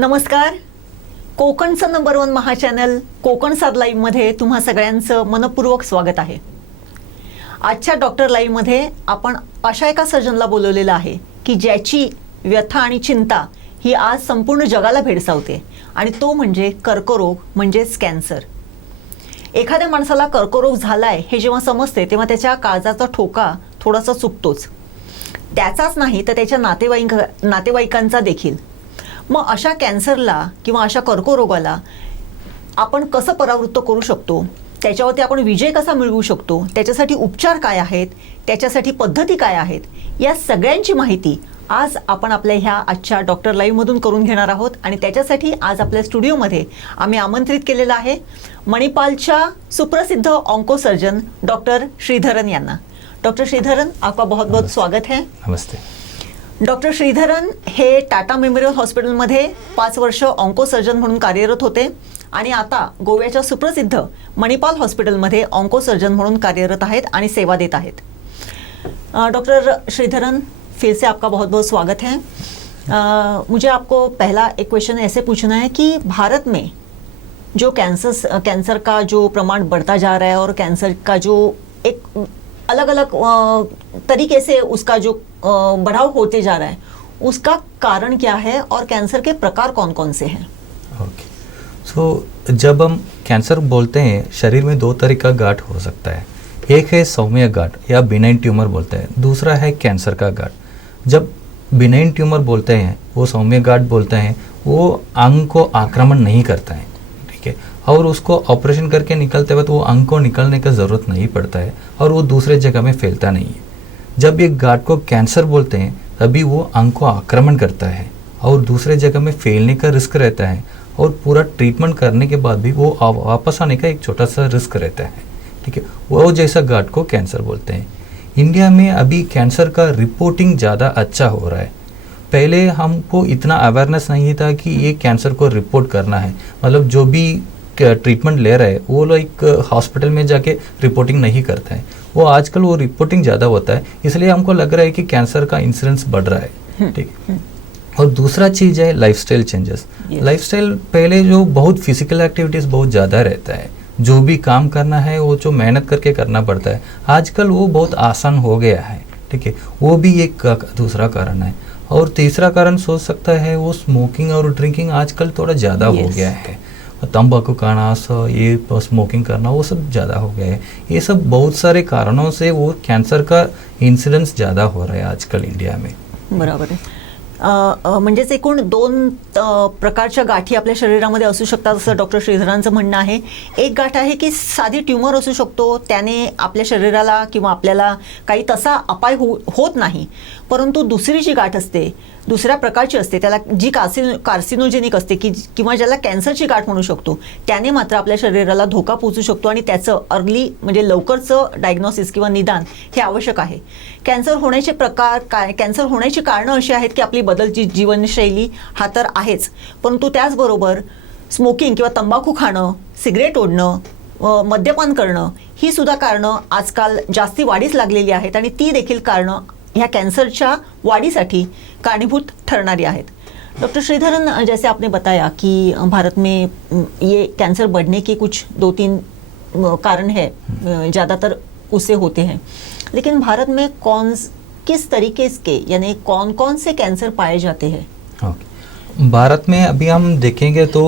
नमस्कार. कोकणचं नंबर 1 महाचॅनल कोकण साध लाईव्हमध्ये तुम्हा सगळ्यांचं मनपूर्वक स्वागत आहे. आजच्या डॉक्टर लाईव्हमध्ये आपण अशा एका सर्जनला बोलवलेलं आहे की ज्याची व्यथा आणि चिंता ही आज संपूर्ण जगाला भेडसावते आणि तो म्हणजे कर्करोग म्हणजेच कॅन्सर. एखाद्या माणसाला कर्करोग झालाय हे जेव्हा समजते तेव्हा त्याच्या काळजाचा ठोका थोडासा चुकतोच. त्याचाच नाही तर त्याच्या नातेवाईकांचा देखील. मग अशा कॅन्सरला किंवा अशा कर्करोगाला आपण कसं परावृत्त करू शकतो, त्याच्यावरती आपण विजय कसा मिळवू शकतो, त्याच्यासाठी उपचार काय आहेत, त्याच्यासाठी पद्धती काय आहेत, या सगळ्यांची माहिती आज आपण आपल्या ह्या आजच्या डॉक्टर लाईव्हमधून करून घेणार आहोत. आणि त्याच्यासाठी आज आपल्या स्टुडिओमध्ये आम्ही आमंत्रित केलेलं आहे मणिपालच्या सुप्रसिद्ध ऑन्को सर्जन डॉक्टर श्रीधरन यांना. डॉक्टर श्रीधरन, आपका बहुत बहुत स्वागत है. नमस्ते. डॉक्टर श्रीधरन हे टाटा मेमोरियल हॉस्पिटलमध्ये 5 वर्ष ऑन्को सर्जन म्हणून कार्यरत होते आणि आता गोव्याच्या सुप्रसिद्ध मणिपाल हॉस्पिटलमध्ये ऑन्को सर्जन म्हणून कार्यरत आहेत आणि सेवा देत आहेत. डॉक्टर श्रीधरन, फिर से आपका बहुत बहुत स्वागत है. मुझे आपको पहला एक क्वेश्चन ऐसे पूछना है कि भारत में जो कैंसर का जो प्रमाण बढ़ता जा रहा है और कैंसर का जो एक अलग अलग तरीके से उसका जो बढ़ाव होते जा रहा है, उसका कारण क्या है और कैंसर के प्रकार कौन कौन से हैं? ओके, सो जब हम कैंसर बोलते हैं शरीर में 2 तरह का गांठ हो सकता है. एक है सौम्य गांठ या बिनाइन ट्यूमर बोलते हैं, दूसरा है कैंसर का गांठ. जब बिनाइन ट्यूमर बोलते हैं, वो सौम्य गांठ बोलते हैं, वो अंग को आक्रमण नहीं करता है, ठीक है, और उसको ऑपरेशन करके निकलते वक्त वो अंग को निकलने का ज़रूरत नहीं पड़ता है और वो दूसरे जगह में फैलता नहीं है. जब एक गांठ को कैंसर बोलते हैं तभी वो अंग को आक्रमण करता है और दूसरे जगह में फैलने का रिस्क रहता है और पूरा ट्रीटमेंट करने के बाद भी वो वापस आने का एक छोटा सा रिस्क रहता है, ठीक है. वो जैसा गांठ को कैंसर बोलते हैं. इंडिया में अभी कैंसर का रिपोर्टिंग ज़्यादा अच्छा हो रहा है. पहले हमको इतना अवेयरनेस नहीं था कि ये कैंसर को रिपोर्ट करना है. मतलब जो भी ट्रीटमेंट ले रहे हैं वो लोग हॉस्पिटल में जाके रिपोर्टिंग नहीं करते हैं. वो आजकल वो रिपोर्टिंग ज़्यादा होता है, इसलिए हमको लग रहा है कि कैंसर का इंसिडेंस बढ़ रहा है, ठीक है. और दूसरा चीज़ है लाइफस्टाइल चेंजेस. लाइफस्टाइल पहले जो बहुत फिजिकल एक्टिविटीज़ बहुत ज़्यादा रहता है, जो भी काम करना है वो जो मेहनत करके करना पड़ता है, आजकल वो बहुत आसान हो गया है, ठीक है. वो भी एक दूसरा कारण है. और तीसरा कारण सोच सकता है वो स्मोकिंग और ड्रिंकिंग आजकल थोड़ा ज़्यादा हो गया है. तंबाकू खाना, ये स्मोकिंग करना, वो सब ज़्यादा हो गया है. ये सब बहुत सारे कारणों से वो कैंसर का इंसिडेंस ज़्यादा हो रहा है आजकल इंडिया में. बरोबर आहे. म्हणजेच एकूण 2 प्रकारच्या गाठी आपल्या शरीरामध्ये असू शकतात असं डॉक्टर श्रीधरांचं म्हणणं आहे. एक गाठ आहे की साधी ट्यूमर असू शकतो, त्याने आपल्या शरीराला किंवा आपल्याला काही तसा अपाय होत नाही. परंतु दुसरी जी गाठ असते, दुसऱ्या प्रकारची असते, त्याला जी कार्सिनोजेनिक असते किंवा ज्याला कॅन्सरची गाठ म्हणू शकतो, त्याने मात्र आपल्या शरीराला धोका पोहोचू शकतो आणि त्याचं अर्ली म्हणजे लवकरचं डायग्नोसिस किंवा निदान हे आवश्यक आहे. कॅन्सर होण्याचे प्रकार काय, कॅन्सर होण्याची कारणं अशी आहेत की आपली बदलची जीवनशैली हा तर आहेच, परंतु त्याचबरोबर स्मोकिंग किंवा तंबाखू खाणं, सिगरेट ओढणं, मद्यपान करणं ही सुद्धा कारणं आजकाल जास्ती वाढीस लागलेली आहेत आणि ती देखील कारणं ह्या कैंसरच्या वाढीसाठी कारणीभूत ठरणारी आहेत. डॉक्टर श्रीधरन, जैसे आपने बताया कि भारत में ये कैंसर बढ़ने के कुछ 2-3 कारण है, ज़्यादातर उससे होते हैं, लेकिन भारत में किस तरीके के यानी कौन कौन से कैंसर पाए जाते हैं? भारत में अभी हम देखेंगे तो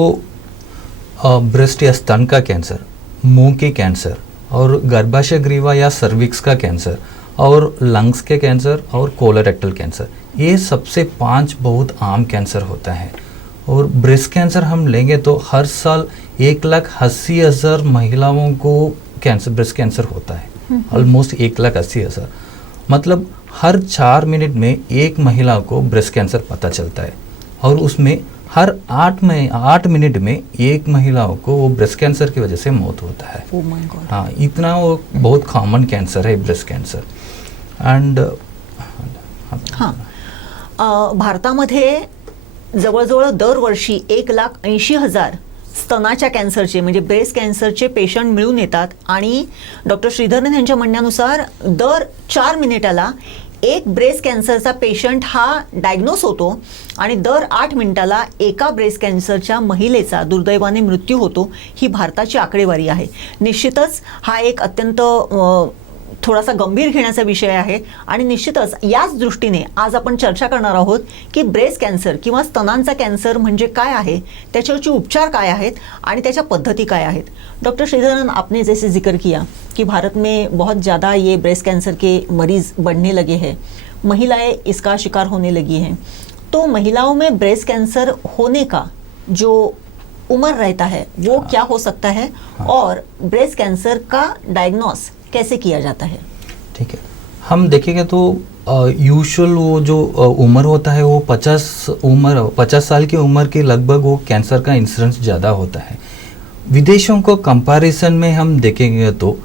ब्रेस्ट या स्तन का कैंसर, मुंह के कैंसर और गर्भाशय ग्रीवा या सर्विक्स का कैंसर और लंग्स के कैंसर और कोलोरेक्टल कैंसर, ये सबसे 5 बहुत आम कैंसर होता है. और ब्रेस्ट कैंसर हम लेंगे तो हर साल 1,80,000 महिलाओं को ब्रेस्ट कैंसर होता है. ऑलमोस्ट 1,80,000. मतलब हर 4 मिनट में एक महिला को ब्रेस्ट कैंसर पता चलता है और उसमें हर 8 मिनट में एक महिलाओं को वो ब्रेस्ट कैंसर की वजह से मौत होता है. Oh my God. हाँ, इतना वो बहुत कॉमन कैंसर है ब्रेस्ट कैंसर. एंड हां, भारतामध्ये जवळजवळ दरवर्षी 1,80,000 स्तनाच्या कॅन्सरचे म्हणजे ब्रेस्ट कॅन्सरचे पेशंट मिळून येतात आणि डॉक्टर श्रीधरन यांच्या म्हणण्यानुसार दर 4 मिनिटाला एक ब्रेस्ट कॅन्सरचा पेशंट हा डायग्नोस होतो आणि दर 8 मिनिटाला एका ब्रेस्ट कॅन्सरच्या महिलेचा दुर्दैवाने मृत्यू होतो. ही भारताची आकडेवारी आहे. निश्चितच हा एक अत्यंत थोडासा गंभीर घेण्याचा विषय आहे आणि निश्चितच याच दृष्टीने आज आपण चर्चा करणार आहोत की ब्रेस्ट कॅन्सर किंवा स्तनांचा कॅन्सर म्हणजे काय आहे, त्याच्यावरचे उपचार काय आहेत आणि त्याच्या पद्धती काय आहेत. डॉक्टर श्रीधरन, आपने जैसे जिक्र किया कि भारत में बहुत ज़्यादा ये ब्रेस्ट कैंसर के मरीज बढ़ने लगे हैं, महिलाएं इसका शिकार होने लगी हैं. तो महिलाओं में ब्रेस्ट कैंसर होने का जो उम्र रहता है वो क्या हो सकता है और ब्रेस्ट कैंसर का डायग्नोस कैसे किया जाता है? ठीक है, हम देखेंगे तो यूजुअल वो जो उम्र होता है वो 50 साल की उम्र के लगभग वो कैंसर का इंसिडेंस ज़्यादा होता है. विदेशों को कंपैरिजन में हम देखेंगे तो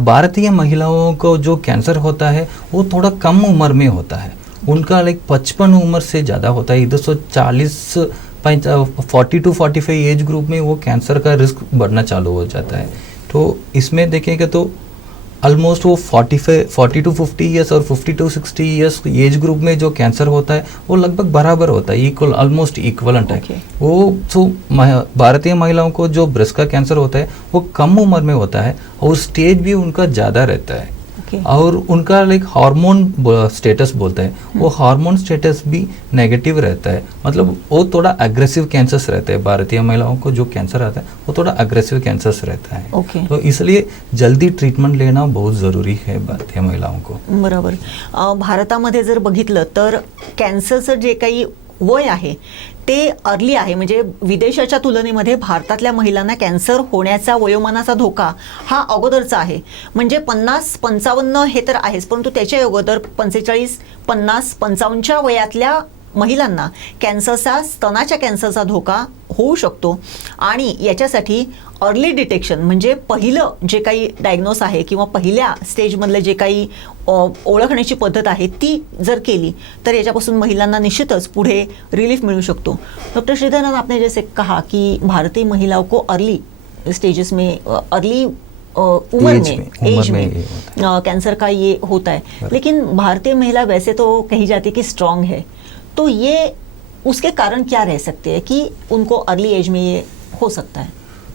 भारतीय महिलाओं को जो कैंसर होता है वो थोड़ा कम उम्र में होता है. उनका 55 उम्र से ज़्यादा होता है. इधर 40 to 45 एज ग्रुप में वो कैंसर का रिस्क बढ़ना चालू हो जाता है. तो इसमें देखेंगे तो ऑलमोस्ट वो 40 to 50 ईयर्स और 50 to 60 ईयर्स एज ग्रुप में जो कैंसर होता है वो लगभग बराबर होता है, इक्वल, ऑलमोस्ट इक्वलेंट है. वो तो भारतीय महिलाओं को जो ब्रेस्ट का कैंसर होता है वो कम उम्र में होता है और स्टेज भी उनका ज़्यादा रहता है. और उनका हार्मोन स्टेटस बोलते हैं, वो हार्मोन स्टेटस भी नेगेटिव रहता है. मतलब वो थोड़ा अग्रेसिव कैंसर्स रहते हैं. भारतीय महिलाओं को जो कैंसर आता है वो थोड़ा अग्रेसिव कैंसर्स रहता है. तो इसलिए जल्दी ट्रीटमेंट लेना बहुत ज़रूरी है भारतीय महिलाओं को. बरोबर. भारतामध्ये जर बघितलं तर कॅन्सरचं जे काही वय आहे ते अर्ली आहे. म्हणजे विदेशाच्या तुलनेमध्ये भारतातल्या महिलांना कॅन्सर होण्याचा वयोमानाचा धोका हा अगोदरचा आहे. म्हणजे 50-55 हे तर आहेच, परंतु त्याच्या अगोदर 45-50-55च्या वयातल्या महिलांना कॅन्सरचा, स्तनाच्या कॅन्सरचा धोका होऊ शकतो. आणि याच्यासाठी अर्ली डिटेक्शन म्हणजे पहिलं जे काही डायग्नोस आहे किंवा पहिल्या स्टेजमधलं जे काही ओळखण्याची पद्धत आहे ती जर केली तर याच्यापासून महिलांना निश्चितच पुढे रिलीफ मिळू शकतो. डॉक्टर श्रीधरन, आपने जैसे कहा कि भारतीय महिलाओं को अर्ली स्टेजेस में, अर्ली उम्र में कैंसर का ये होता है, लेकिन भारतीय महिला वैसे तो कही जाती है कि स्ट्रांग है. तो ये उसके कारण क्या रह सकते हैं कि उनको अर्ली एज में ये हो सकता है?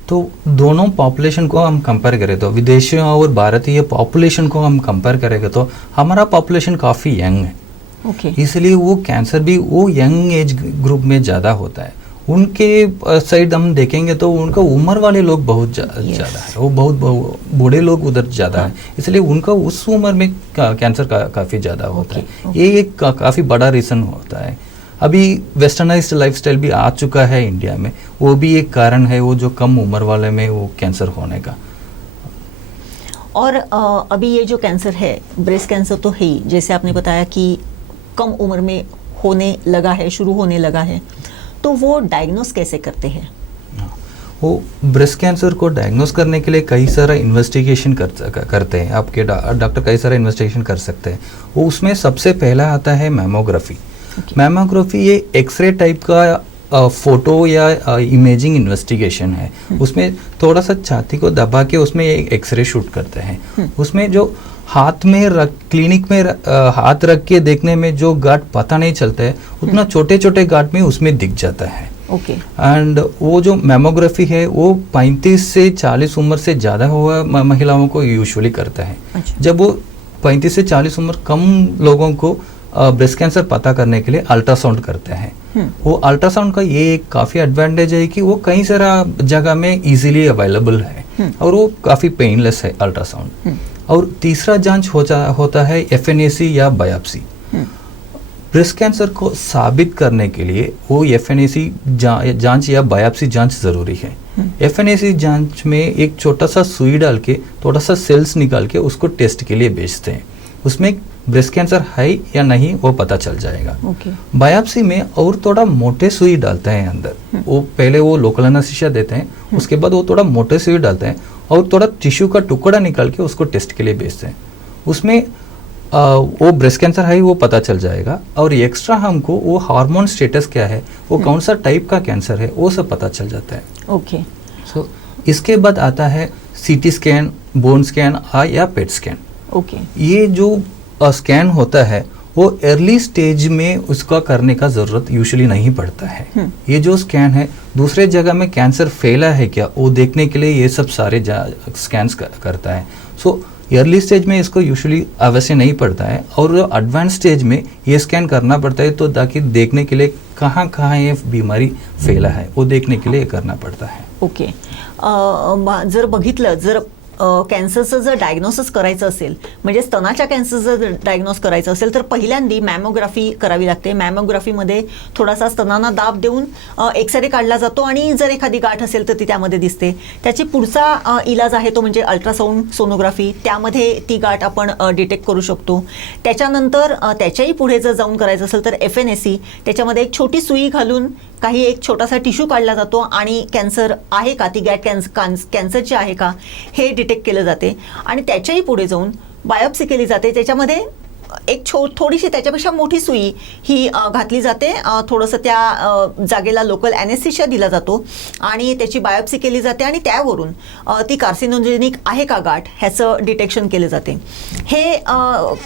तो दोनों पॉपुलेशन को हम कंपेयर करें तो विदेशी और भारतीय पॉपुलेशन को हम कंपेयर करेंगे तो हमारा पॉपुलेशन काफ़ी यंग है. इसलिए वो कैंसर भी वो यंग एज ग्रुप में ज़्यादा होता है. उनके साइड हम देखेंगे तो उनका उम्र वाले लोग बहुत ज़्यादा है, वो बहुत बूढ़े लोग उधर ज़्यादा है. इसलिए उनका उस उम्र में कैंसर काफ़ी ज़्यादा होता है. ये एक काफ़ी बड़ा रीज़न होता है. अभी वेस्टर्नाइज्ड लाइफस्टाइल भी आ चुका है इंडिया में, वो भी एक कारण है वो जो कम उम्र वाले में वो कैंसर होने का. और अभी ये जो कैंसर है, ब्रेस्ट कैंसर तो है ही, जैसे आपने बताया कि कम उम्र में होने लगा है, शुरू होने लगा है, तो वो डायग्नोस कैसे करते हैं? वो ब्रेस्ट कैंसर को डायग्नोस करने के लिए कई सारा इन्वेस्टिगेशन करते हैं. आपके डॉक्टर कई सारा इन्वेस्टिगेशन कर सकते हैं. वो उसमें सबसे पहला आता है मैमोग्राफी. मैमोग्राफी ये एक्सरे टाइप का फोटो या इमेजिंग इन्वेस्टिगेशन है. उसमें थोड़ा सा छाती को दबा के उसमें एक एक्सरे शूट करते हैं. उसमें जो हाथ में क्लिनिक में हाथ रख के देखने में जो गांठ पता नहीं चलता है उतना छोटे छोटे गांठ में उसमें दिख जाता है. एंड वो जो मैमोग्राफी है वो 35 से 40 उम्र से ज़्यादा हुआ महिलाओं को यूजुअली करता है. जब वो 35 से 40 उम्र कम लोगों को ब्रेस्ट कैंसर पता करने के लिए अल्ट्रासाउंड करते हैं. वो अल्ट्रासाउंड का ये एक काफ़ी एडवांटेज है कि वो कई सारा जगह में इजीली अवेलेबल है और वो काफ़ी पेनलेस है अल्ट्रासाउंड. और तीसरा जांच होता है FNAC या बायोप्सी. ब्रेस्ट कैंसर को साबित करने के लिए वो FNAC जांच या बायोप्सी जांच ज़रूरी है. FNAC जांच में एक छोटा सा सुई डाल के थोड़ा सा सेल्स निकाल के उसको टेस्ट के लिए भेजते हैं. उसमें ब्रेस्ट कैंसर है या नहीं वो पता चल जाएगा. बायोप्सी में और थोड़ा मोटे सुई डालते हैं अंदर. वो पहले वो लोकल एनेस्थीसिया देते हैं, उसके बाद वो थोड़ा मोटे सुई डालते हैं और थोड़ा टिश्यू का टुकड़ा निकाल के उसको टेस्ट के लिए भेजते हैं. उसमें वो ब्रेस्ट कैंसर है वो पता चल जाएगा. और एक्स्ट्रा हमको वो हार्मोन स्टेटस क्या है, वो कौन सा टाइप का कैंसर है वो सब पता चल जाता है. सो इसके बाद आता है CT स्कैन, बोन स्कैन या पेट स्कैन. ये जो स्कैन होता है वो अर्ली स्टेज में उसका करने का ज़रूरत यूजुअली नहीं पड़ता है। ये जो स्कैन है दूसरे जगह में कैंसर फैला है क्या वो देखने के लिए ये सब सारे स्कैन्स करता है। सो अर्ली स्टेज में इसको यूजुअली आवश्यक नहीं पड़ता है, और एडवांस स्टेज में ये स्कैन करना पड़ता है, तो ताकि देखने के लिए कहाँ कहाँ ये बीमारी फैला है वो देखने के लिए करना पड़ता है। ओके. जर बघितलं, जर कॅन्सरचं जर डायग्नोसिस करायचं असेल, म्हणजे स्तनाच्या कॅन्सरचं जर डायग्नोस करायचं असेल तर पहिल्यांदी मॅमोग्राफी करावी लागते. मॅमोग्राफीमध्ये थोडासा स्तनांना दाब देऊन एक्सरे काढला जातो आणि जर एखादी गाठ असेल तर ती त्यामध्ये दिसते. त्याची पुढचा इलाज आहे तो म्हणजे अल्ट्रासाऊंड सोनोग्राफी. त्यामध्ये ती गाठ आपण डिटेक्ट करू शकतो. त्याच्यानंतर त्याच्याही पुढे जर जाऊन करायचं असेल तर FNAC, त्याच्यामध्ये एक छोटी सुई घालून काही एक छोटासा टिश्यू काढला जातो आणि कॅन्सर आहे का, ती गॅट कॅन्सरची आहे का हे डिटेक्ट केलं जाते. आणि त्याच्याही पुढे जाऊन बायोप्सी केली जाते. त्याच्यामध्ये एक थोडीशी त्याच्यापेक्षा मोठी सुई ही घातली जाते. थोडंसं त्या जागेला लोकल ॲनेस्थेशिया दिला जातो आणि त्याची बायोप्सी केली जाते आणि त्यावरून ती कार्सिनोजेनिक आहे का गाठ ह्याचं डिटेक्शन केलं जाते. हे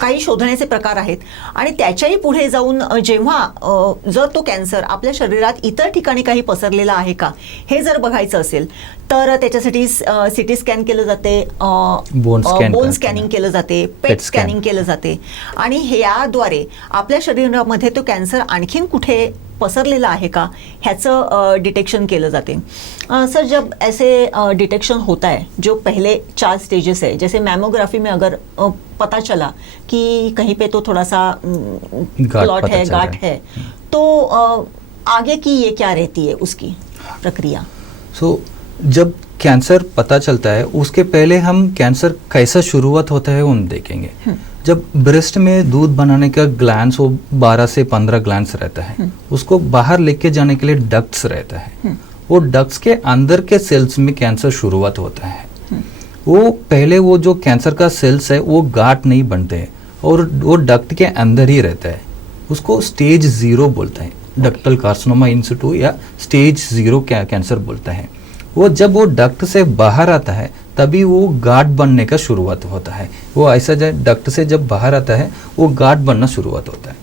काही शोधण्याचे प्रकार आहेत. आणि त्याच्याही पुढे जाऊन जेव्हा जर तो कॅन्सर आपल्या शरीरात इतर ठिकाणी काही पसरलेला आहे का हे जर बघायचं असेल तर त्याच्यासाठी CT स्कॅन केलं जाते, बोन स्कॅनिंग केलं जाते, पेट स्कॅनिंग केलं जाते. आणि याद्वारे आपल्या शरीरामध्ये तो कॅन्सर आणखीन कुठे पसरलेला आहे का ह्याचं डिटेक्शन केलं जाते. सर, जब ऐसे डिटेक्शन होता है जो पहले 4 स्टेजेस है, जैसे मैमोग्राफी में अगर पता चला कि कहीं पे तो थोड़ा सा क्लॉट है, गाठ है, तो आगे की ये क्या रहती है उसकी प्रक्रिया? जब कैंसर पता चलता है उसके पहले हम कैंसर कैसा शुरुआत होता है उन देखेंगे. जब ब्रेस्ट में दूध बनाने का ग्लैंड्स वो 12 से 15 ग्लैंड्स रहता है, उसको बाहर लेके जाने के लिए डक्ट्स रहता है. वो डक्ट्स के अंदर के सेल्स में कैंसर शुरुआत होता है. वो पहले वो जो कैंसर का सेल्स है वो गांठ नहीं बनते हैं और वो डक्ट के अंदर ही रहता है. उसको स्टेज 0 बोलते हैं, डक्टल कार्सिनोमा इन सिटू या स्टेज 0 कैंसर बोलता है. वो जब वो डक्ट से बाहर आता है तभी वो गांठ बनने का शुरुआत होता है. वो ऐसा डक्ट से जब बाहर आता है वो गांठ बनना शुरुआत होता है.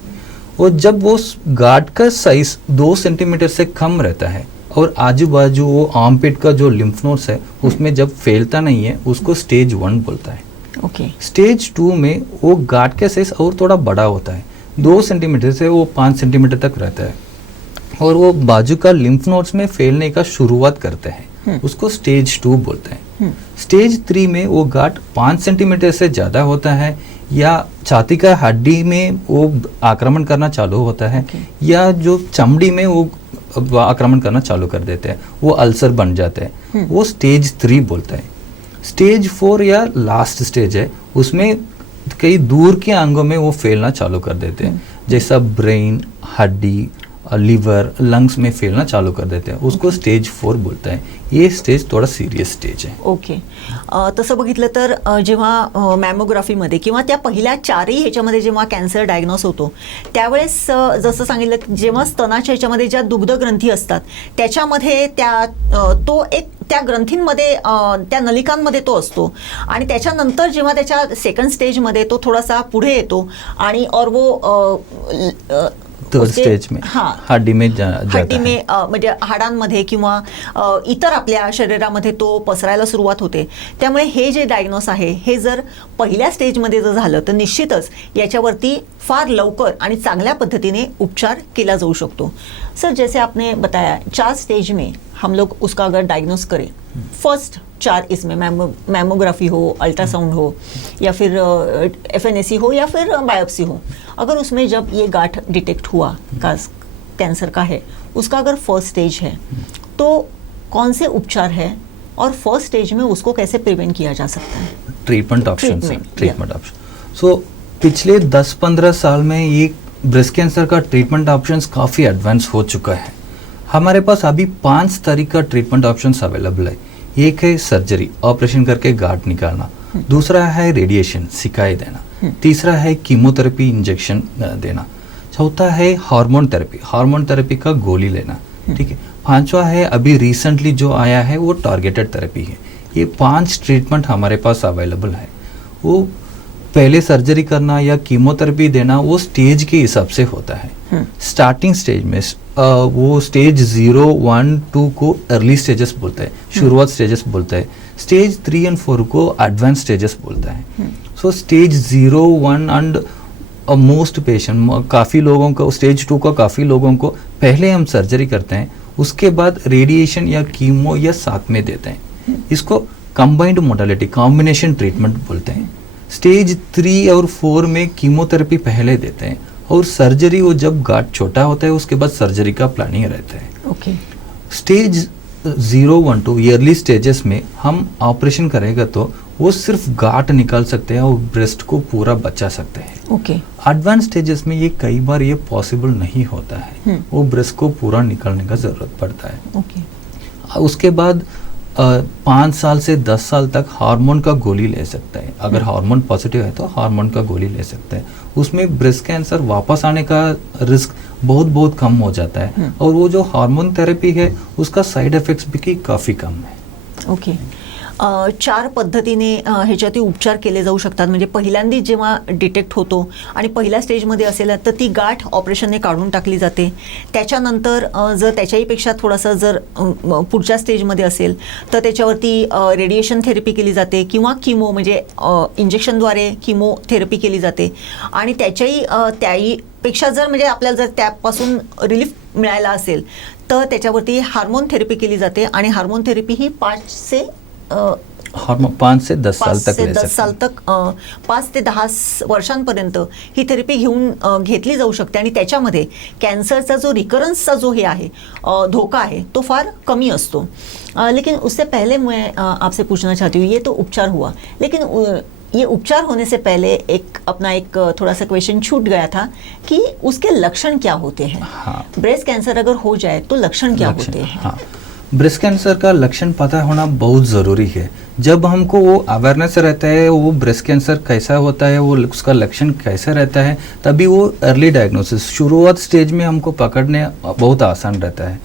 और जब वो गांठ का साइज 2 सेंटीमीटर से कम रहता है और आजू बाजू वो आर्मपिट का जो लिम्फ नोड्स है उसमें जब फैलता नहीं है उसको स्टेज 1 बोलता है. ओके. स्टेज 2 में वो गांठ का साइज और थोड़ा बड़ा होता है, 2 सेंटीमीटर से वो 5 सेंटीमीटर तक रहता है और वो बाजू का लिम्फ नोड्स में फैलने का शुरुआत करते हैं. उसको स्टेज 2 बोलते हैं. स्टेज 3 में वो गांठ 5 सेंटीमीटर से ज़्यादा होता है या छाती का हड्डी में वो आक्रमण करना चालू होता है या जो चमड़ी में वो आक्रमण करना चालू कर देते हैं, वो अल्सर बन जाते हैं. वो स्टेज 3 बोलते हैं. स्टेज 4 या लास्ट स्टेज है, उसमें कई दूर के अंगों में वो फैलना चालू कर देते हैं, जैसा ब्रेन, हड्डी, लिवर, लंग्स में फैलना चालू कर देते हैं. उसको स्टेज 4 बोलता है. ये स्टेज थोड़ा सिरियस स्टेज है. ओके. तसं बघितलं तर जेव्हा मॅमोग्राफीमध्ये किंवा त्या पहिल्या 4ही ह्याच्यामध्ये जेव्हा कॅन्सर डायग्नोस होतो त्यावेळेस जसं सांगितलं, जेव्हा स्तनाच्या ह्याच्यामध्ये ज्या दुग्ध ग्रंथी असतात त्याच्यामध्ये तो एक त्या ग्रंथींमध्ये त्या नलिकांमध्ये तो असतो आणि त्याच्यानंतर जेव्हा त्याच्या सेकंड स्टेजमध्ये तो थोडासा पुढे येतो आणि और वो थर्ड स्टेज में हड्डी में हड्डी में म्हणजे हाडांमध्ये किंवा इतर आपल्या शरीरामध्ये तो पसरायला सुरुवात होते. त्यामुळे हे जे डायग्नोस आहे हे जर पहिल्या स्टेजमध्ये जर झालं तर निश्चितच याच्यावरती फार लवकर आणि चांगल्या पद्धतीने उपचार केला जाऊ शकतो. सर, जैसे आपने बताया 4 स्टेज में हम लोग उसका अगर डायग्नोस करें, फर्स्ट 4 इसमें मैमोग्राफी हो, अल्ट्रासाउंड हो या फिर FNAC हो या फिर बायोप्सी हो, अगर उसमें जब ये गांठ डिटेक्ट हुआ कैंसर का है, उसका अगर फर्स्ट स्टेज है तो कौन से उपचार है और फर्स्ट स्टेज में उसको कैसे प्रिवेंट किया जा सकता है? Treatment option. सो पिछले 10-15 साल में ये ब्रेस्ट कैंसर का ट्रीटमेंट ऑप्शंस काफ़ी एडवांस हो चुका है. हमारे पास अभी 5 तरह का ट्रीटमेंट ऑप्शंस अवेलेबल है. एक है सर्जरी, ऑपरेशन करके गांठ निकालना. दूसरा है रेडिएशन, सिकाई देना. तीसरा है कीमोथेरेपी, इंजेक्शन देना. चौथा है हार्मोन थेरेपी का गोली लेना. ठीक है. 5वां है अभी रिसेंटली जो आया है वो टारगेटेड थेरेपी है. ये 5 ट्रीटमेंट हमारे पास अवेलेबल है. वो पहले सर्जरी करना या कीमोथेरेपी देना वो स्टेज के हिसाब से होता है। स्टार्टिंग स्टेज में वो स्टेज 0, 1, 2 को अर्ली स्टेजेस बोलते हैं, शुरुआत स्टेजेस बोलते हैं। स्टेज 3 एंड 4 को एडवांस स्टेजेस बोलते हैं। सो स्टेज 0, 1 एंड मोस्ट पेशेंट, काफ़ी लोगों को स्टेज 2 का काफ़ी लोगों को पहले हम सर्जरी करते हैं, उसके बाद रेडिएशन या कीमो या साथ में देते हैं। इसको कंबाइंड मोडालिटी, कॉम्बिनेशन ट्रीटमेंट बोलते हैं। स्टेज 3 और 4 में कीमोथेरेपी पहले देते हैं और सर्जरी वो जब गांठ छोटा होता है उसके बाद सर्जरी का प्लानिंग रहता है। ओके। स्टेज 0, 1, 2 ईयरली स्टेजेस में हम ऑपरेशन करेगा तो वो सिर्फ गांठ निकाल सकते हैं और ब्रेस्ट को पूरा बचा सकते हैं। ओके। एडवांस स्टेजेस में ये कई बार ये पॉसिबल नहीं होता है, वो ब्रेस्ट को पूरा निकालने का जरूरत पड़ता है। ओके। उसके बाद 5 साल से 10 साल तक हार्मोन का गोली ले सकता है। अगर हार्मोन पॉजिटिव है तो हार्मोन का गोली ले सकते हैं। उसमें ब्रेस्ट कैंसर वापस आने का रिस्क बहुत कम हो जाता है और वो जो हार्मोन थेरेपी है उसका साइड इफेक्ट्स भी काफ़ी कम है। ओके। 4 पद्धतीने ह्याच्यावरती उपचार केले जाऊ शकतात. म्हणजे पहिल्यांदा जेव्हा डिटेक्ट होतो आणि पहिल्या स्टेजमध्ये असेल तर ती गाठ ऑपरेशनने काढून टाकली जाते. त्याच्यानंतर जर त्याच्याहीपेक्षा थोडासा जर पुढच्या स्टेजमध्ये असेल तर त्याच्यावरती रेडिएशन थेरपी केली जाते किंवा किमो म्हणजे इंजेक्शनद्वारे किमोथेरपी केली जाते आणि त्याहीपेक्षा जर म्हणजे आपल्याला जर त्यापासून रिलीफ मिळायला असेल तर त्याच्यावरती हार्मोन थेरपी केली जाते आणि हार्मोन थेरपी ही 5 से 10 साल तक ले सकते हैं. 5 ते 10 वर्षांपर्यंत ही थेरपी घेतली जाऊ शकते आणि त्याच्यामध्ये कॅन्सरचा जो रिकरन्सचा जो हे आहे धोका आहे तो फार कमी असतो. लेकिन उससे पहले मैं आपसे पूछना चाहती हूँ, ये तो उपचार हुआ, लेकिन ये उपचार होने से पहले एक थोड़ा सा क्वेश्चन छूट गया था कि उसके लक्षण क्या होते हैं. हाँ. ब्रेस्ट कैंसर अगर हो जाए तो लक्षण क्या होते हैं? हाँ. ब्रेस्ट कैंसर का लक्षण पता होना बहुत ज़रूरी है. जब हमको वो अवेयरनेस रहता है वो ब्रेस्ट कैंसर कैसा होता है, वो उसका लक्षण कैसा रहता है, तभी वो अर्ली डायग्नोसिस शुरुआत स्टेज में हमको पकड़ने बहुत आसान रहता है.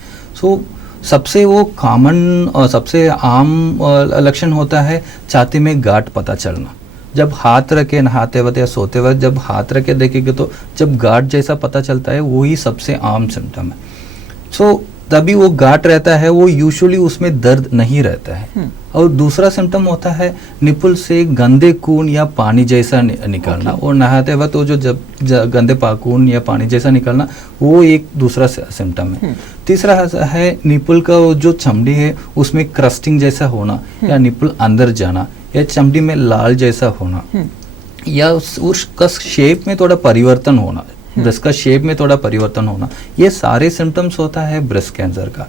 सबसे वो कॉमन सबसे आम लक्षण होता है छाती में गांठ पता चलना. जब हाथ रखे नहाते वक्त या सोते वक्त जब हाथ रखे देखेंगे तो जब गांठ जैसा पता चलता है वही सबसे आम सिम्टम है. तभी वो गांठ रहता है, वो यूजुअली उसमें दर्द नहीं रहता है. और दूसरा सिम्टम होता है निपुल से गंदे खून या पानी जैसा निकलना. और नहाते वक्त वो जो जब गंदे खून या पानी जैसा निकलना वो एक दूसरा सिम्टम है. तीसरा है निपुल का जो चमड़ी है उसमें क्रस्टिंग जैसा होना या निपुल अंदर जाना या चमड़ी में लाल जैसा होना या उसका शेप में थोड़ा परिवर्तन होना, ब्रेस्ट का शेप में थोड़ा परिवर्तन होना, ये सारे सिम्टम्स होता है ब्रेस्ट कैंसर का.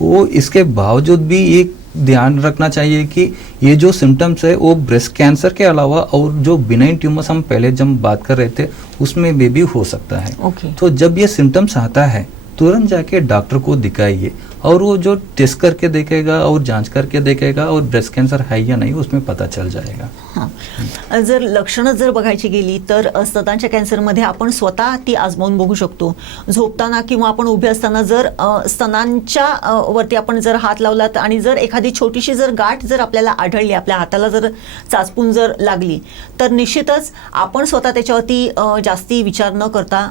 वो इसके बावजूद भी एक ध्यान रखना चाहिए कि ये जो सिम्टम्स है वो ब्रेस्ट कैंसर के अलावा और जो बिनाइन ट्यूमर्स हम पहले जब बात कर रहे थे उसमें भी हो सकता है. तो जब ये सिम्टम्स आता है तुरंत जाके डॉक्टर को दिखाइए और वो जो टेस्ट करके देखेगा और जांच करके देखेगा और ब्रेस्ट कैंसर है या नहीं उसमें पता चल जाएगा. हां. जर लक्षणं जर बघायची गेली तर स्तनाच्या कॅन्सरमध्ये आपण स्वतः ती आजमावून बघू शकतो. झोपताना किंवा आपण उभे असताना जर स्तनांच्या वरती आपण जर हात लावलात आणि जर एखादी छोटीशी जर गाठ जर आपल्याला आढळली, आपल्या हाताला जर चाचपून जर लागली तर निश्चितच आपण स्वतः त्याच्यावरती जास्ती विचार न करता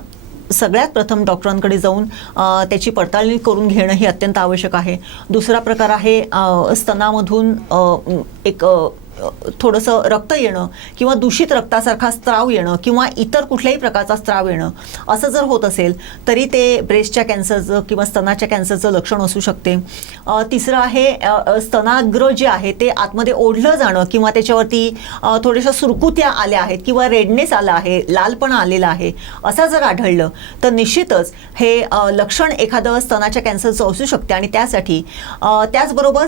सगळ्यात प्रथम डॉक्टरांकडे जाऊन त्याची पडताळणी करून घेणं हे अत्यंत आवश्यक आहे. दुसरा प्रकार आहे स्तनामधून एक थोडंसं रक्त येणं किंवा दूषित रक्तासारखा स्त्राव येणं किंवा इतर कुठल्याही प्रकारचा स्त्राव येणं असं जर होत असेल तरी ते ब्रेस्टच्या कॅन्सरचं किंवा स्तनाच्या कॅन्सरचं लक्षण असू शकते. तिसरं आहे स्तनाग्र जे आहे ते आतमध्ये ओढलं जाणं किंवा त्याच्यावरती थोड्याशा सुरकुत्या आल्या आहेत किंवा रेडनेस आला आहे, लालपणा आलेला आहे असं जर आढळलं तर निश्चितच हे लक्षण एखादं स्तनाच्या कॅन्सरचं असू शकते. आणि त्यासाठी त्याचबरोबर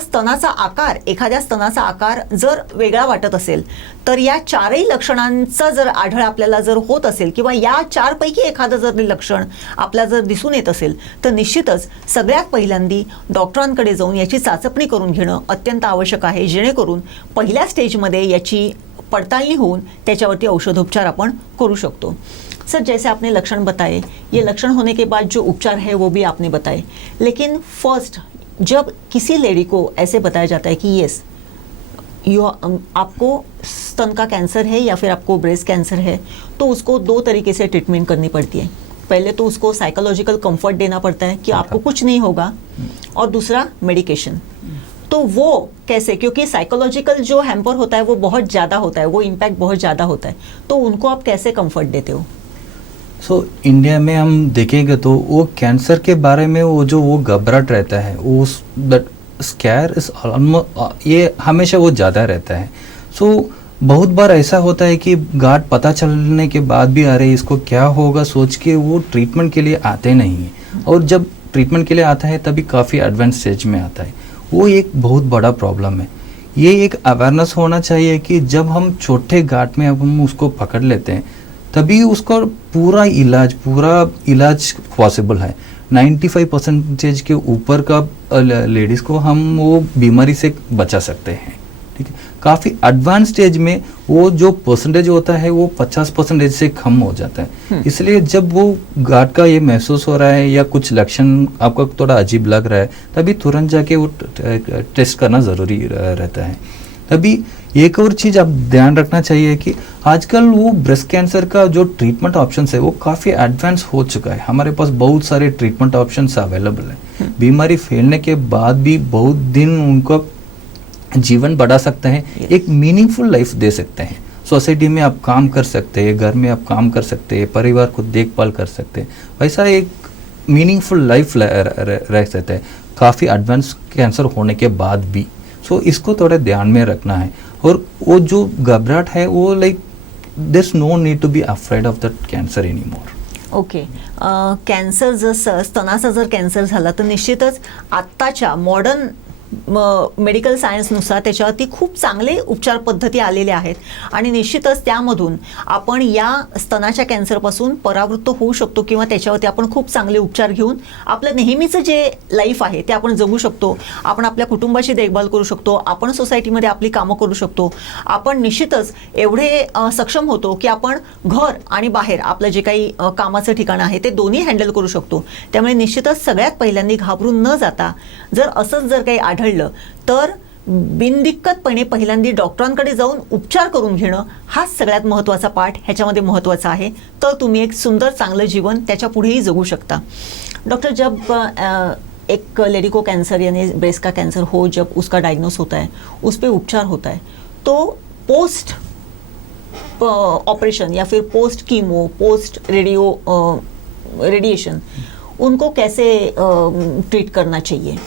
एखाद्या स्तनाचा आकार जर वेगळा वाटत असेल तर या 4ही लक्षणांचा जर आढळ आपल्याला जर होत असेल किंवा या 4 पैकी एखादं जर लक्षण आपल्याला जर दिसून येत असेल तर निश्चितच सगळ्यात पहिल्यांदी डॉक्टरांकडे जाऊन याची चाचपणी करून घेणं अत्यंत आवश्यक आहे, जेणेकरून पहिल्या स्टेजमध्ये याची पडताळणी होऊन त्याच्यावरती औषधोपचार आपण करू शकतो. सर, जैसे आपने लक्षण बताए, ये लक्षण होने के बाद जो उपचार है वो भी आपने बताए, लेकिन फर्स्ट जब किसी लेडी को ऐसे बताया जाता है कि यस आपको स्तन का कैंसर है या फिर आपको ब्रेस्ट कैंसर है, तो उसको 2 तरीके से ट्रीटमेंट करनी पड़ती है। पहले तो उसको साइकोलॉजिकल कंफर्ट देना पड़ता है कि आपको कुछ नहीं होगा, और दूसरा मेडिकेशन। तो वो कैसे, क्योंकि साइकोलॉजिकल जो हैम्पर होता है वो बहुत ज़्यादा होता है, वो इम्पैक्ट बहुत ज़्यादा होता है, तो उनको आप कैसे कंफर्ट देते हो? सो इंडिया में हम देखेंगे तो वो कैंसर के बारे में वो घबराहट रहता है, वो दैट स्कैर इज ऑलमोस्ट ये हमेशा वो ज़्यादा रहता है। सो बहुत बार ऐसा होता है कि गांठ पता चलने के बाद भी आ रही इसको क्या होगा सोच के वो ट्रीटमेंट के लिए आते नहीं हैं, और जब ट्रीटमेंट के लिए आता है तभी काफ़ी एडवांस स्टेज में आता है। वो एक बहुत बड़ा प्रॉब्लम है। ये एक अवेयरनेस होना चाहिए कि जब हम छोटे गांठ में अब हम उसको पकड़ लेते हैं तभी उसका पूरा इलाज पॉसिबल है। 95% के ऊपर का लेडीज़ को हम वो बीमारी से बचा सकते हैं, ठीक है। काफ़ी एडवांस स्टेज में वो जो परसेंटेज होता है वो 50% से कम हो जाता है। इसलिए जब वो गांठ का ये महसूस हो रहा है या कुछ लक्षण आपको थोड़ा अजीब लग रहा है तभी तुरंत जाके वो टेस्ट करना ज़रूरी रहता है। तभी एक और चीज़ आप ध्यान रखना चाहिए कि आजकल वो ब्रेस्ट कैंसर का जो ट्रीटमेंट ऑप्शंस है वो काफ़ी एडवांस हो चुका है। हमारे पास बहुत सारे ट्रीटमेंट ऑप्शंस अवेलेबल है। बीमारी फैलने के बाद भी बहुत दिन उनका जीवन बढ़ा सकते हैं, एक मीनिंगफुल लाइफ दे सकते हैं। सोसाइटी में आप काम कर सकते हैं, घर में आप काम कर सकते हैं, परिवार को देखभाल कर सकते हैं, वैसा एक मीनिंगफुल लाइफ रह सकता है काफ़ी एडवांस कैंसर होने के बाद भी। सो इसको थोड़ा ध्यान में रखना है। और वो जो घबराहट है वो like there is no need to be afraid of that cancer any more. Okay, cancer जर स्तनाचा जर कॅन्सर झाला तर निश्चितच आत्ताच्या मॉडर्न मेडिकल सायन्सनुसार त्याच्यावरती खूप चांगले उपचार पद्धती आलेल्या आहेत, आणि निश्चितच त्यामधून आपण या स्तनाच्या कॅन्सरपासून परावृत्त होऊ शकतो, किंवा त्याच्यावरती आपण खूप चांगले उपचार घेऊन आपलं नेहमीचं जे लाईफ आहे ते आपण जगू शकतो. आपण आपल्या कुटुंबाची देखभाल करू शकतो, आपण सोसायटीमध्ये आपली कामं करू शकतो. आपण निश्चितच एवढे सक्षम होतो की आपण घर आणि बाहेर आपलं जे काही कामाचं ठिकाण आहे ते दोन्ही हँडल करू शकतो. त्यामुळे निश्चितच सगळ्यात पहिल्यांदा घाबरून न जाता जर असंच जर काही आढळलं तर बिनदिक्कतपणे पहिल्यांदा डॉक्टरांकडे जाऊन उपचार करून घेणं हाच सगळ्यात महत्त्वाचा पार्ट ह्याच्यामध्ये महत्त्वाचा आहे. तर तुम्ही एक सुंदर चांगलं जीवन त्याच्या पुढेही जगू शकता. डॉक्टर, जब एक लेडी को कैंसर यानी ब्रेस्ट का कैंसर हो, जब उसका डायग्नोस होता है, उस पर उपचार होता है, तो पोस्ट ऑपरेशन या फिर पोस्ट कीमो, पोस्ट रेडिएशन उनको कैसे ट्रीट करना चाहिए?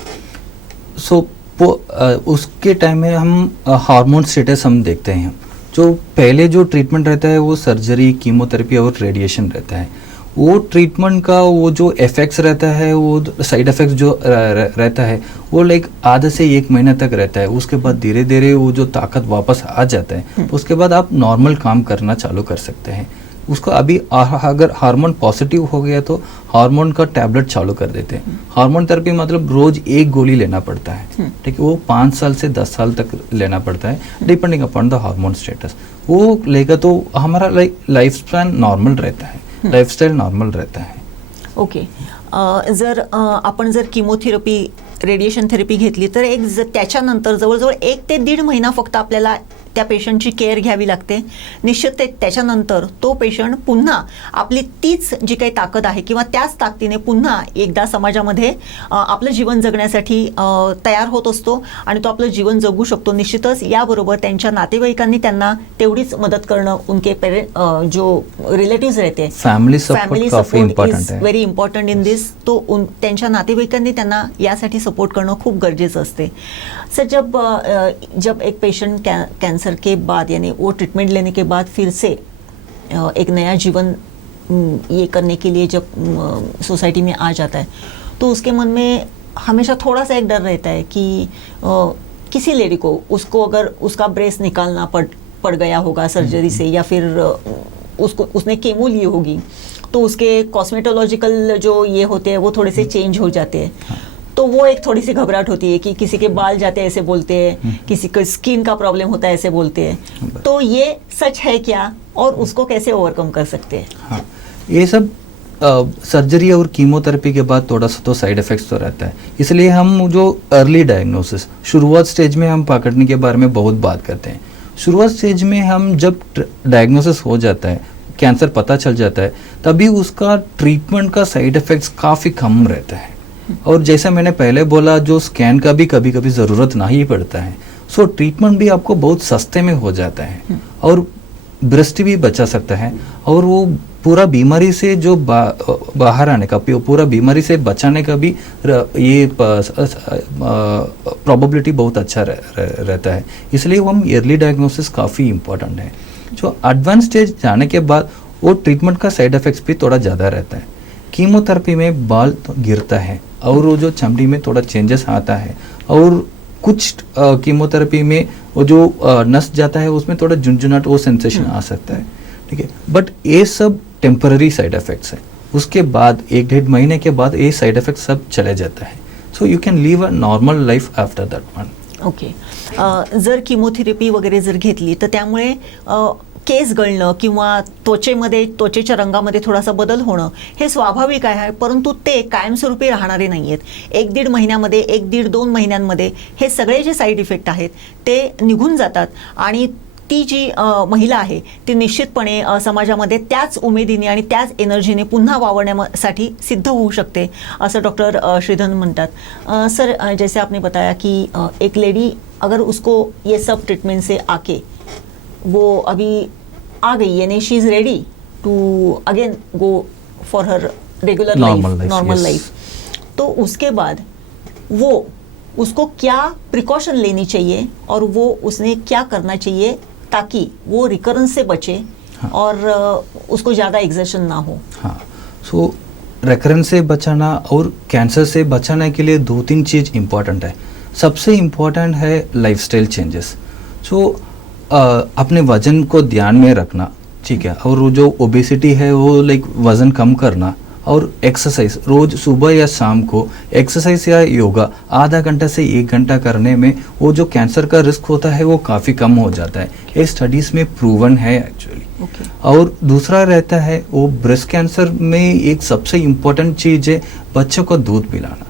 उसके टाइम में हम हार्मोन स्टेटस हम देखते हैं। जो पहले जो ट्रीटमेंट रहता है वो सर्जरी, कीमोथेरेपी और रेडिएशन रहता है। वो ट्रीटमेंट का वो जो इफेक्ट्स रहता है, वो साइड इफेक्ट्स जो रहता है वो लाइक आधे से 1 महीने तक रहता है। उसके बाद धीरे धीरे वो जो ताकत वापस आ जाता है, उसके बाद आप नॉर्मल काम करना चालू कर सकते हैं। उसको अभी अगर हार्मोन पॉजिटिव हो गया तो हार्मोन का टैबलेट चालू कर देते हैं। हार्मोन थेरेपी मतलब रोज 1 गोली लेना पड़ता है, ठीक है। वो 5 साल से 10 साल तक लेना पड़ता है depending upon the hormone status. वो लेगा तो हमारा लाइफ स्पैन नॉर्मल रहता है, लाइफस्टाइल नॉर्मल रहता है। ओके, जर आपण जर कीमोथेरपी, रेडिएशन थेरपी घेतली तर त्याच्यानंतर जवळजवळ 1 ते 1.5 महिना फक्त आपल्याला त्या पेशंटची केअर घ्यावी लागते. निश्चित त्याच्यानंतर तो पेशंट पुन्हा आपली तीच जी काही ताकद आहे किंवा त्याच ताकदीने पुन्हा एकदा समाजामध्ये आपलं जीवन जगण्यासाठी तयार होत असतो आणि तो आपलं जीवन जगू शकतो. निश्चितच याबरोबर त्यांच्या नातेवाईकांनी त्यांना तेवढीच मदत करणं, उनके पेरेंट जो रिलेटिव्स रहते, family support is very important in this. तो त्यांच्या नातेवाईकांनी त्यांना यासाठी सपोर्ट करणं खूप गरजेचं असते. सर, जब एक पेशेंट कैंसर के बाद यानी वो ट्रीटमेंट लेने के बाद फिर से एक नया जीवन ये करने के लिए जब सोसाइटी में आ जाता है, तो उसके मन में हमेशा थोड़ा सा एक डर रहता है कि किसी लेडी को उसको अगर उसका ब्रेस्ट निकालना पड़ गया होगा सर्जरी से, या फिर उसने केमो ली होगी, तो उसके कॉस्मेटोलॉजिकल जो ये होते हैं वो थोड़े से चेंज हो जाते हैं. तो वो एक थोड़ी सी घबराहट होती है कि किसी के बाल जाते हैं ऐसे बोलते हैं, किसी को स्किन का प्रॉब्लम होता है ऐसे बोलते हैं. तो ये सच है क्या, और उसको कैसे ओवरकम कर सकते हैं? हाँ, ये सब सर्जरी और कीमोथेरेपी के बाद थोड़ा सा तो साइड इफेक्ट्स तो रहता है. इसलिए हम जो अर्ली डायग्नोसिस, शुरुआत स्टेज में हम पकड़ने के बारे में बहुत बात करते हैं. शुरुआत स्टेज में हम जब डायग्नोसिस हो जाता है, कैंसर पता चल जाता है, तभी उसका ट्रीटमेंट का साइड इफ़ेक्ट्स काफ़ी कम रहता है। और जैसा मैंने पहले बोला, जो स्कैन का भी कभी कभी ज़रूरत नहीं पड़ता है, सो ट्रीटमेंट भी आपको बहुत सस्ते में हो जाता है और ब्रेस्ट भी बचा सकता है। और वो पूरा बीमारी से जो बाहर आने का, पूरा बीमारी से बचाने का भी ये प्रोबेबिलिटी बहुत अच्छा रहता है। इसलिए हम अर्ली डायग्नोसिस काफ़ी इम्पोर्टेंट है। जो एडवांस स्टेज जाने के बाद वो ट्रीटमेंट का साइड इफ़ेक्ट्स भी थोड़ा ज़्यादा रहता है। कीमोथेरेपी में बाल तो गिरता है और वो जो चमड़ी में थोड़ा चेंजेस आता है, और कुछ कीमोथेरेपी में वो जो नस जाता है उसमें थोड़ा झुंझुनाहट, वो सेंसेशन आ सकता है, ठीक है। बट ये सब टेम्पररी साइड इफ़ेक्ट्स है। उसके बाद 1-1.5 महीने के बाद ये साइड इफ़ेक्ट सब चले जाता है। So you can live a normal life after that one. Okay. जर किमोथेरपी वगैरे जर घेतली तर त्यामुळे केस गळणं किंवा त्वचेच्या रंगामध्ये थोडासा बदल होणं हे स्वाभाविक आहे, परंतु ते कायमस्वरूपी राहणारे नाही आहेत. 1-1.5 महिन्यामध्ये, 1-1.5-2 महिन्यांमध्ये हे सगळे जे साईड इफेक्ट आहेत ते निघून जातात आणि ती जी महिला आहे ती निश्चितपणे समाजामध्ये त्याच उमेदीने आणि त्याच एनर्जीने पुन्हा वावरण्यासाठी सिद्ध होऊ शकते, असं डॉक्टर श्रीधरन म्हणतात. सर, जैसे आपने बताया कि एक लेडी अगर उसको ये सब ट्रीटमेंट से आके वो अभी आ गई, यानी she is ready to again go for her regular normal life, तो उसके बाद वो उसको क्या प्रिकॉशन लेनी चाहिए और वो उसने क्या करना चाहिए ताकि वो रिकरेंस से बचे? हाँ. और उसको ज़्यादा एग्जर्शन ना हो. हाँ, सो रिकरेंस से बचाना और कैंसर से बचाने के लिए 2-3 चीज़ इम्पॉर्टेंट है. सबसे इम्पॉर्टेंट है लाइफस्टाइल चेंजेस. सो अपने वजन को ध्यान में रखना, ठीक है, और वो जो ओबेसिटी है वो लाइक वजन कम करना, और एक्सरसाइज रोज सुबह या शाम को एक्सरसाइज या योगा आधा घंटा से 1 घंटा करने में वो जो कैंसर का रिस्क होता है वो काफ़ी कम हो जाता है. ये स्टडीज़ में प्रूवन है एक्चुअली. और दूसरा रहता है वो ब्रेस्ट कैंसर में एक सबसे इम्पोर्टेंट चीज़ है बच्चों को दूध पिलाना.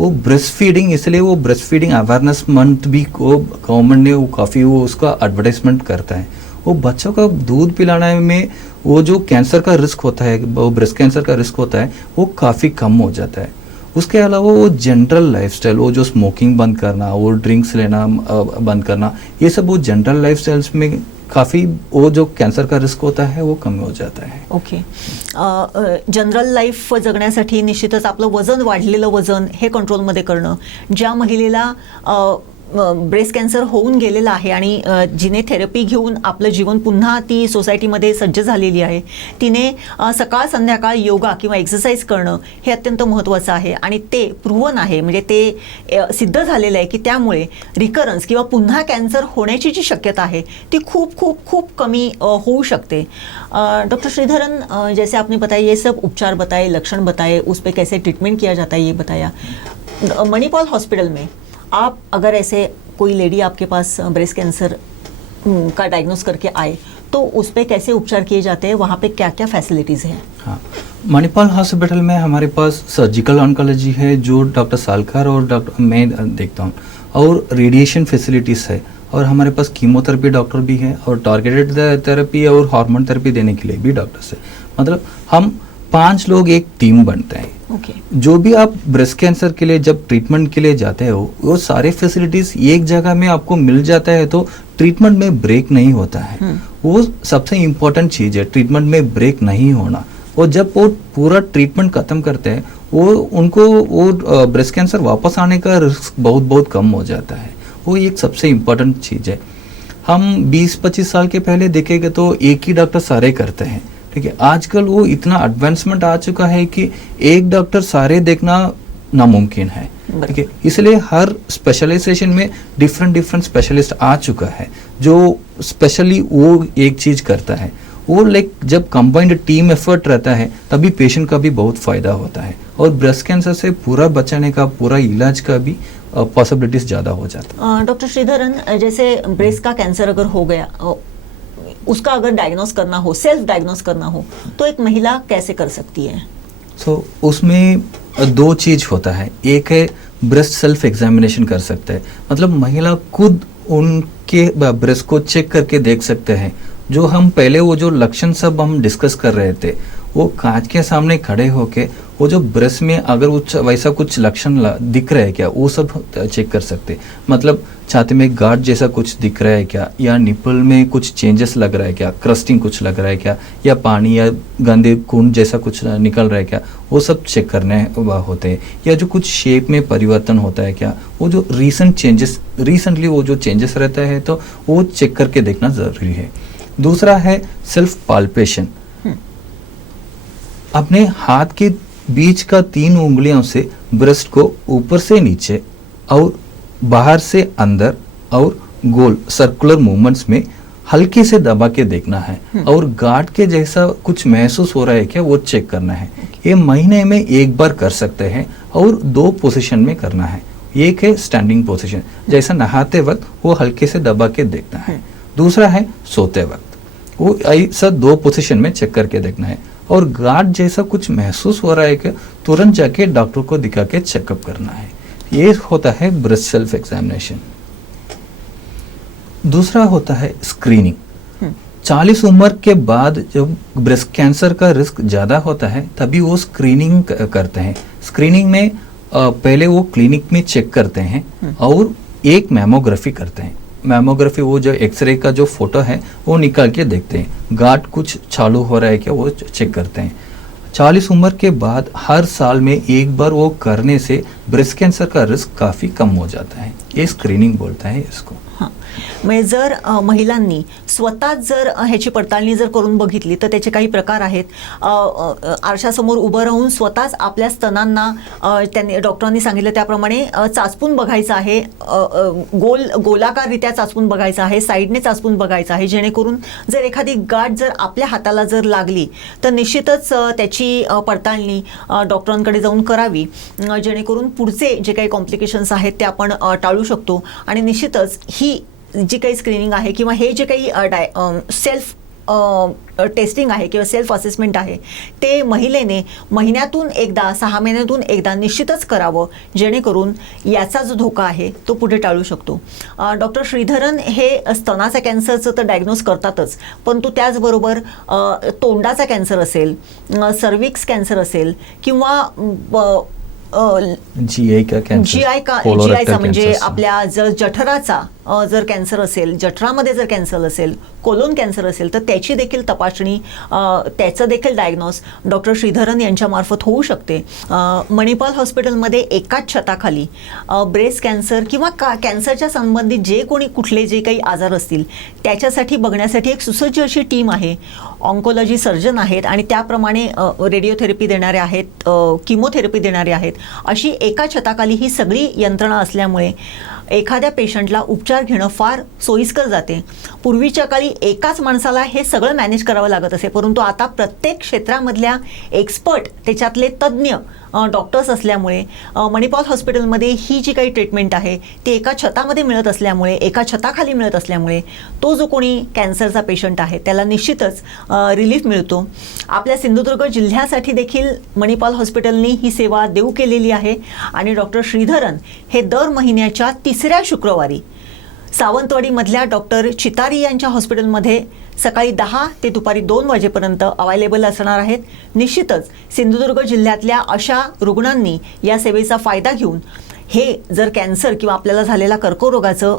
वो ब्रेस्ट फीडिंग, इसलिए वो ब्रेस्ट फीडिंग अवेयरनेस मंथ भी को गवर्नमेंट ने वो काफ़ी वो उसका एडवर्टाइजमेंट करता है. वो बच्चों को दूध पिलाने में वो जो कैंसर का रिस्क होता है, वो ब्रेस्ट कैंसर का रिस्क होता है, वो काफ़ी कम हो जाता है. उसके अलावा वो जनरल लाइफस्टाइल, वो जो स्मोकिंग बंद करना, वो ड्रिंक्स लेना बंद करना, ये सब वो जनरल लाइफस्टाइल्स में काफ़ी वो जो कैंसर का रिस्क होता है वो कमी हो जाता है. ओके. जनरल लाईफ जगण्यासाठी निश्चितच आपलं वजन, वाढलेलं वजन हे कंट्रोलमध्ये करणं, ज्या महिलेला ब्रेस्ट कॅन्सर होऊन गेलेला आहे आणि जिने थेरपी घेऊन आपलं जीवन पुन्हा ती सोसायटीमध्ये सज्ज झालेली आहे, तिने सकाळ संध्याकाळ योगा किंवा एक्सरसाइज करणं हे अत्यंत महत्त्वाचं आहे आणि ते प्रूव्हन आहे, म्हणजे ते सिद्ध झालेलं आहे की त्यामुळे रिकरन्स किंवा पुन्हा कॅन्सर होण्याची जी शक्यता आहे ती खूप खूप खूप कमी होऊ शकते. डॉक्टर श्रीधरन, जैसे आपने बताया ये सब उपचार बताए, लक्षण बताए, उस पर कैसे ट्रीटमेंट किया जाता है ये बताया. मणिपाल हॉस्पिटल में आप अगर ऐसे कोई लेडी आपके पास ब्रेस्ट कैंसर का डायग्नोस करके आए तो उस पर कैसे उपचार किए जाते हैं, वहाँ पे क्या क्या फैसिलिटीज़ हैं? हाँ, मणिपाल हॉस्पिटल में हमारे पास सर्जिकल ऑन्कोलॉजी है जो डॉक्टर सालकर और डॉक्टर मैं देखता हूँ, और रेडिएशन फैसिलिटीज़ है, और हमारे पास कीमोथेरेपी डॉक्टर भी है, और टारगेटेड थेरेपी और हार्मोन थेरेपी देने के लिए भी डॉक्टर्स है. मतलब हम 5 लोग एक टीम बनते हैं. ओके. जो भी आप ब्रेस्ट कैंसर के लिए जब ट्रीटमेंट के लिए जाते हो वो सारे फैसिलिटीज एक जगह में आपको मिल जाता है, तो ट्रीटमेंट में ब्रेक नहीं होता है. वो सबसे इम्पोर्टेंट चीज़ है, ट्रीटमेंट में ब्रेक नहीं होना. और जब वो पूरा ट्रीटमेंट खत्म करते हैं वो उनको वो ब्रेस्ट कैंसर वापस आने का रिस्क बहुत बहुत कम हो जाता है. वो एक सबसे इम्पोर्टेंट चीज़ है. हम 20-25 साल के पहले देखेंगे तो एक ही डॉक्टर सारे करते हैं, ठीक है. आजकल वो इतना एडवांसमेंट आ चुका है कि एक डॉक्टर सारे देखना नामुमकिन है, ठीक है. इसलिए हर स्पेशलाइजेशन में डिफरेंट स्पेशलिस्ट आ चुका है जो स्पेशली वो एक चीज़ करता है. वो लाइक जब कंबाइंड टीम एफर्ट रहता है तभी पेशेंट का भी बहुत फ़ायदा होता है, और ब्रेस्ट कैंसर से पूरा बचाने का, पूरा इलाज का भी पॉसिबिलिटीज़ ज़्यादा हो जाता है. डॉक्टर श्रीधरन, जैसे ब्रेस्ट का कैंसर अगर हो गया, उसका अगर डायग्नोस करना हो, सेल्फ डायग्नोस करना हो, तो एक महिला कैसे कर सकती है? सो उसमें 2 चीज़ होता है. एक है ब्रेस्ट सेल्फ एग्जामिनेशन कर सकते हैं, मतलब महिला खुद उनके ब्रेस्ट को चेक करके देख सकते हैं। जो हम पहले वो जो लक्षण सब हम डिस्कस कर रहे थे, वो कांच के सामने खड़े होके वो जो ब्रेस्ट में अगर वैसा कुछ लक्षण दिख रहा है क्या, वो सब चेक कर सकते। मतलब छाती में गांठ जैसा कुछ दिख रहा है क्या, या निपल में कुछ चेंजेस लग रहा है क्या, क्रस्टिंग कुछ लग रहा है क्या, या पानी या गंदे खून जैसा कुछ निकल रहा है क्या, वो सब चेक करने होते हैं। या जो कुछ शेप में परिवर्तन होता है क्या, वो जो रिसेंटली वो जो चेंजेस रहता है तो वो चेक करके देखना जरूरी है। दूसरा है सेल्फ पाल्पेशन। अपने हाथ के बीच का 3 उंगलियों से ब्रेस्ट को ऊपर से नीचे और बाहर से अंदर और गोल सर्कुलर मूवमेंट्स में हल्के से दबा के देखना है। और गार्ड के जैसा कुछ महसूस हो रहा है क्या, वो चेक करना है। ये महीने में 1 बार कर सकते हैं और 2 पोजीशन में करना है। एक है स्टैंडिंग पोजीशन, जैसा नहाते वक्त वो हल्के से दबा के देखना है। दूसरा है सोते वक्त, वो ऐसा 2 पोजीशन में चेक करके देखना है। और गार्ड जैसा कुछ महसूस हो रहा है कि तुरंत जाके डॉक्टर को दिखा के चेकअप करना है। ये होता है ब्रेस्ट सेल्फ एग्जामिनेशन। दूसरा होता है स्क्रीनिंग। 40 उम्र के बाद जब ब्रेस्ट कैंसर का रिस्क ज्यादा होता है तभी वो स्क्रीनिंग करते हैं। स्क्रीनिंग में पहले वो क्लिनिक में चेक करते हैं और एक मैमोग्राफी करते हैं। मैमोग्राफी वो जो एक्सरे का जो फोटो है वो निकाल के देखते हैं, गांठ कुछ चालू हो रहा है क्या, वो चेक करते हैं। 40 उम्र के बाद हर साल में 1 बार वो करने से ब्रेस्ट कैंसर का रिस्क काफी कम हो जाता है। ये स्क्रीनिंग बोलता है इसको। हां, म्हणजे जर महिलांनी स्वतःच जर ह्याची पडताळणी जर करून बघितली तर त्याचे काही प्रकार आहेत. आरशासमोर उभं राहून स्वतःच आपल्या स्तनांना त्यांनी डॉक्टरांनी सांगितलं त्याप्रमाणे चाचपून बघायचं आहे. गोलाकाररित्या चाचपून बघायचं आहे, साईडने चाचपून बघायचं आहे, जेणेकरून जर एखादी गाठ जर आपल्या हाताला जर लागली तर निश्चितच त्याची पडताळणी डॉक्टरांकडे जाऊन करावी, जेणेकरून पुढचे जे काही कॉम्प्लिकेशन्स आहेत ते आपण टाळू शकतो. आणि निश्चितच ही जी काही स्क्रीनिंग आहे किंवा हे जे काही सेल्फ टेस्टिंग आहे किंवा सेल्फ असेसमेंट आहे ते महिलेने महिन्यातून एकदा 6 महिन्यातून एकदा निश्चितच करावं, जेणेकरून याचा जो धोका आहे तो पुढे टाळू शकतो. डॉक्टर श्रीधरन हे स्तनाचा कॅन्सरचं तर डायग्नोज करतातच, परंतु त्याचबरोबर तोंडाचा कॅन्सर असेल, सर्विक्स कॅन्सर असेल किंवा जीआयचा म्हणजे आपल्या जर जठराचा जर कॅन्सर असेल, जठरामध्ये जर कॅन्सर असेल, कोलोन कॅन्सर असेल तर त्याची देखील तपासणी, त्याचं देखील डायग्नोस डॉक्टर श्रीधरन यांच्यामार्फत होऊ शकते. मणिपाल हॉस्पिटलमध्ये एकाच छताखाली ब्रेस्ट कॅन्सर किंवा कॅन्सरच्या संबंधित जे कोणी कुठले जे काही आजार असतील त्याच्यासाठी बघण्यासाठी एक सुसज्ज अशी टीम आहे. ऑन्कोलॉजी सर्जन आहेत आणि त्याप्रमाणे रेडिओथेरपी देणारे आहेत, किमोथेरपी देणारे आहेत. अशी एका छताखाली ही सगळी यंत्रणा असल्यामुळे एखाद्या पेशंटला उपचार घेणं फार सोयीस्कर जाते. पूर्वीच्या काळी एकाच माणसाला हे सगळं मॅनेज करावं लागत असे, परंतु आता प्रत्येक क्षेत्रामधल्या एक्सपर्ट, त्याच्यातले तज्ज्ञ डॉक्टर्स असल्यामुळे मणिपाल हॉस्पिटलमध्ये ही जी काही ट्रीटमेंट आहे ती एका छतामध्ये मिळत असल्यामुळे, एका छताखाली मिळत असल्यामुळे तो जो कोणी कॅन्सरचा पेशंट आहे त्याला निश्चितच रिलीफ मिळतो. आपल्या सिंधुदुर्ग जिल्ह्यासाठी देखील मणिपाल हॉस्पिटलने ही सेवा देऊ केलेली आहे आणि डॉक्टर श्रीधरन हे दर महिन्याच्या 3ऱ्या शुक्रवारी सावंतवाडीमधल्या डॉक्टर चितारी यांच्या हॉस्पिटलमध्ये सकाळी 10 ते दुपारी 2 वाजेपर्यंत अवेलेबल असणार आहेत. निश्चितच सिंधुदुर्ग जिल्ह्यातल्या अशा रुग्णांनी या सेवेचा फायदा घेऊन हे जर कॅन्सर किंवा आपल्याला झालेला कर्करोगाचं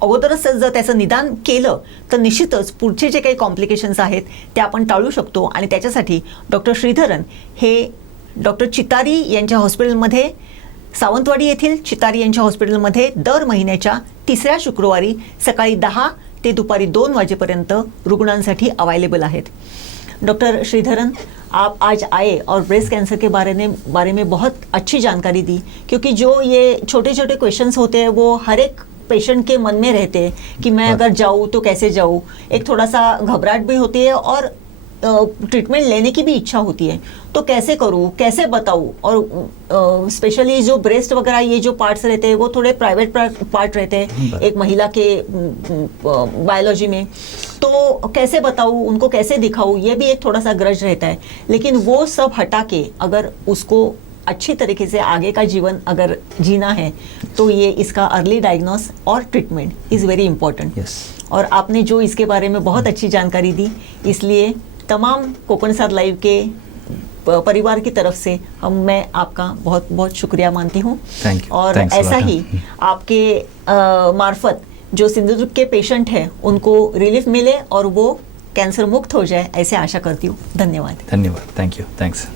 अगोदरच जर त्याचं निदान केलं तर निश्चितच पुढचे जे काही कॉम्प्लिकेशन्स आहेत ते आपण टाळू शकतो. आणि त्याच्यासाठी डॉक्टर श्रीधरन हे डॉक्टर चितारी यांच्या हॉस्पिटलमध्ये, सावंतवाडी येथील चितारी यांच्या हॉस्पिटलमध्ये दर महिन्याच्या 3ऱ्या शुक्रवारी सकाळी 10 ते दुपारी 2 वाजेपर्यंत रुग्णांसाठी अवेलेबल आहेत. डॉक्टर श्रीधरन, आप आज आए और ब्रेस्ट कैंसर के बारे में बहुत अच्छी जानकारी दी, क्योंकि जो ये छोटे छोटे क्वेश्चंस होते हैं वो हर एक पेशेंट के मन में रहते हैं कि मैं अगर जाऊँ तो कैसे जाऊँ. एक थोड़ा सा घबराहट भी होती है और ट्रीटमेंट लेने की भी इच्छा होती है, तो कैसे करूँ, कैसे बताऊँ. और स्पेशली जो ब्रेस्ट वगैरह ये जो पार्ट्स रहते हैं वो थोड़े प्राइवेट पार्ट रहते हैं एक महिला के बायोलॉजी में, तो कैसे बताऊँ, उनको कैसे दिखाऊँ, ये भी एक थोड़ा सा ग्रज रहता है. लेकिन वो सब हटा के अगर उसको अच्छी तरीके से आगे का जीवन अगर जीना है तो ये इसका अर्ली डायग्नोस और treatment is very important. Yes. और आपने जो इसके बारे में बहुत अच्छी जानकारी दी, इसलिए तमाम कोकण साथ लाइव के परिवार की तरफ से मैं आपका बहुत बहुत शुक्रिया मानती हूँ। Thank you. और Thanks a ऐसा lot. ही आपके मार्फत जो सिंधुदुर्ग के पेशेंट हैं उनको रिलीफ मिले और वो कैंसर मुक्त हो जाए, ऐसे आशा करती हूँ। धन्यवाद। धन्यवाद। Thank you. थैंक्स।